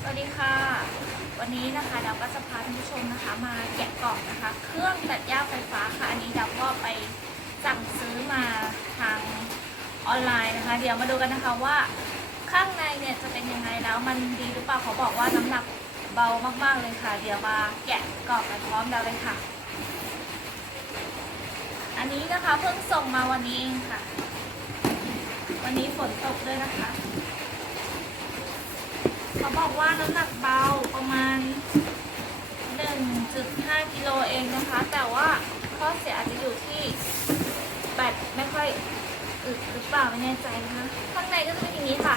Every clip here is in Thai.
สวัสดีค่ะ วันนี้นะคะดาวก็จะพาท่านผู้ชมนะคะ มาแกะกล่องนะคะ เครื่องตัดหญ้าไฟฟ้าค่ะ อันนี้ดาวก็ไปสั่งซื้อมาทางออนไลน์นะคะ เดี๋ยวมาดูกันนะคะว่าข้างในเนี่ยจะเป็นยังไงแล้วมันดีหรือเปล่าเขาบอกว่าน้ำหนักเบามากๆเลยค่ะ เดี๋ยวมาแกะกล่องกันพร้อมดาวเลยค่ะ อันนี้นะคะเพิ่งส่งมาวันนี้เองค่ะ วันนี้ฝนตกด้วยนะคะ เขาบอกว่าน้ำหนักเบาประมาณ 1.5กิโลเองนะคะ แต่ว่าข้อเสียอาจจะอยู่ที่แบตไม่ค่อยอึดหรือเปล่าไม่แน่ใจนะคะข้างในก็จะเป็นอย่างนี้ค่ะ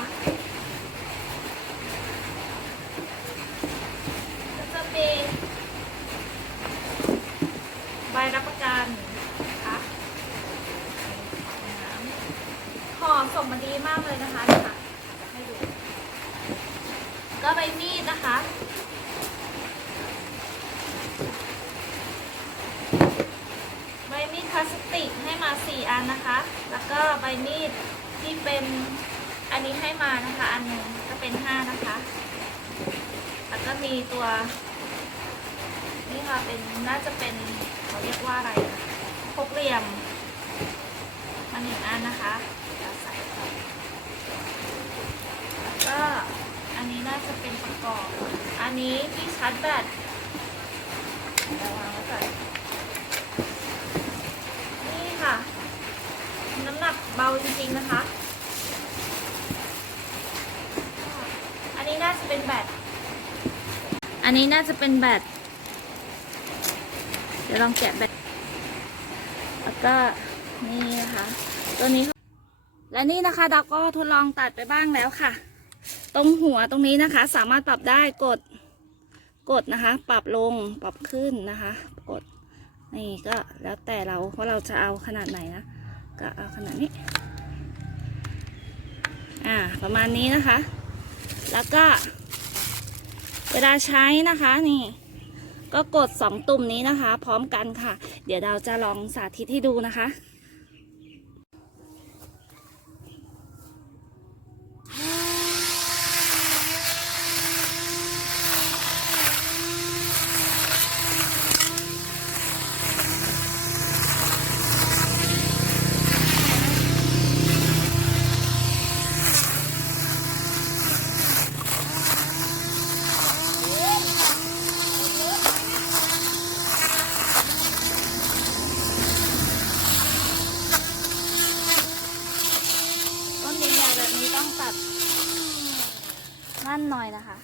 ก็จะมีใบรับประกันนะคะห่อส่งมาดีมากเลยนะคะเดี๋ยวค่ะให้ดู ก็ ใบมีดนะคะ ใบมีดพลาสติกให้มาสี่อันนะคะ แล้วก็ใบมีดที่เป็นอันนี้ให้มานะคะ อันหนึ่งก็เป็นห้านะคะ แล้วก็มีตัว นี่ค่ะเป็นน่าจะเป็นเขาเรียกว่าอะไรพกเหลี่ยมมาหนึ่งอันนะคะแล้วใส่เข้า แล้วก็อันนี้น่าจะเป็นประกอบ อันนี้ที่ ชาร์จแบตเดี๋ยววางไว้ก่อนนี่ค่ะ น้ำหนักเบาจริงๆนะคะ อันนี้น่าจะเป็นแบต อันนี้น่าจะเป็นแบต เดี๋ยวลองแกะแบต แล้วก็นี่นะคะ ตัวนี้ และนี่นะคะดาก็ทดลองตัดไปบ้างแล้วค่ะ ตรงหัวตรงนี้นะคะ สามารถปรับได้กด กดนะคะ ปรับลงปรับขึ้นนะคะ กดนี่ก็แล้วแต่เราว่าเราจะเอาขนาดไหนนะก็เอาขนาดนี้ อ่าประมาณนี้นะคะ แล้วก็ เวลาใช้นะคะนี่ก็กดสองตุ่มนี้นะคะ พร้อมกันค่ะ เดี๋ยวเราจะลองสาธิตให้ดูนะคะ ต้นใหญ่ๆแบบนี้ต้องตัด มั่นหน่อยนะคะ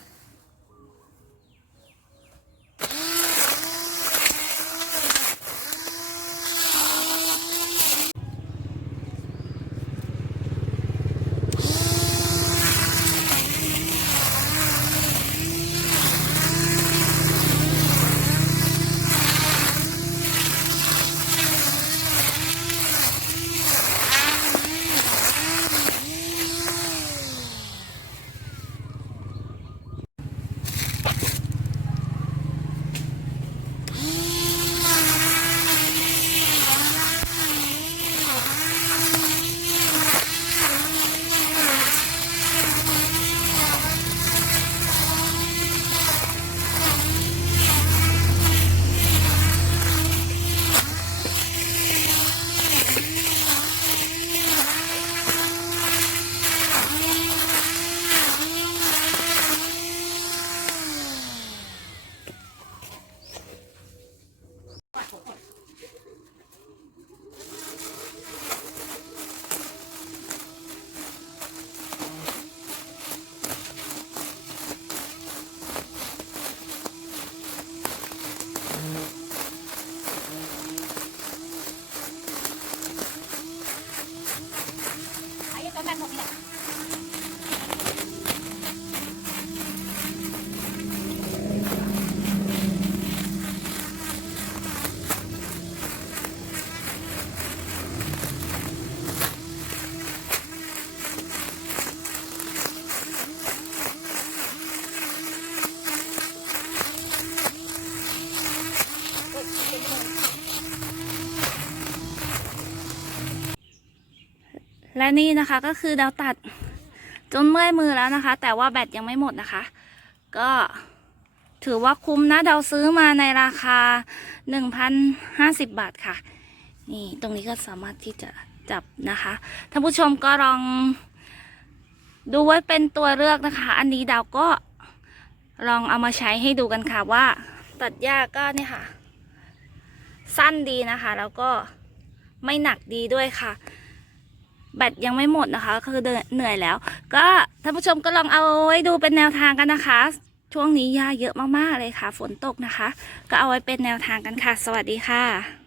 และนี่นะคะก็คือดาวตัดจนเมื่อยมือแล้วนะคะ แต่ว่าแบตยังไม่หมดนะคะ ก็ถือว่าคุ้มนะเราซื้อมาในราคา 1,050 บาทค่ะ นี่ตรงนี้ก็สามารถที่จะจับนะคะท่านผู้ชมก็ลองดูไว้เป็นตัวเลือกนะคะ อันนี้ดาวก็ลองเอามาใช้ให้ดูกันค่ะว่า ตัดหญ้าก็เนี่ยค่ะ สั้นดีนะคะ แล้วก็ไม่หนักดีด้วยค่ะ แบตยังไม่หมดนะคะ คือเดินเหนื่อยแล้ว ก็ท่านผู้ชมก็ลองเอาไว้ดูเป็นแนวทางกันนะคะ ช่วงนี้หญ้าเยอะมากๆเลยค่ะ ฝนตกนะคะ ก็เอาไว้เป็นแนวทางกันค่ะ สวัสดีค่ะ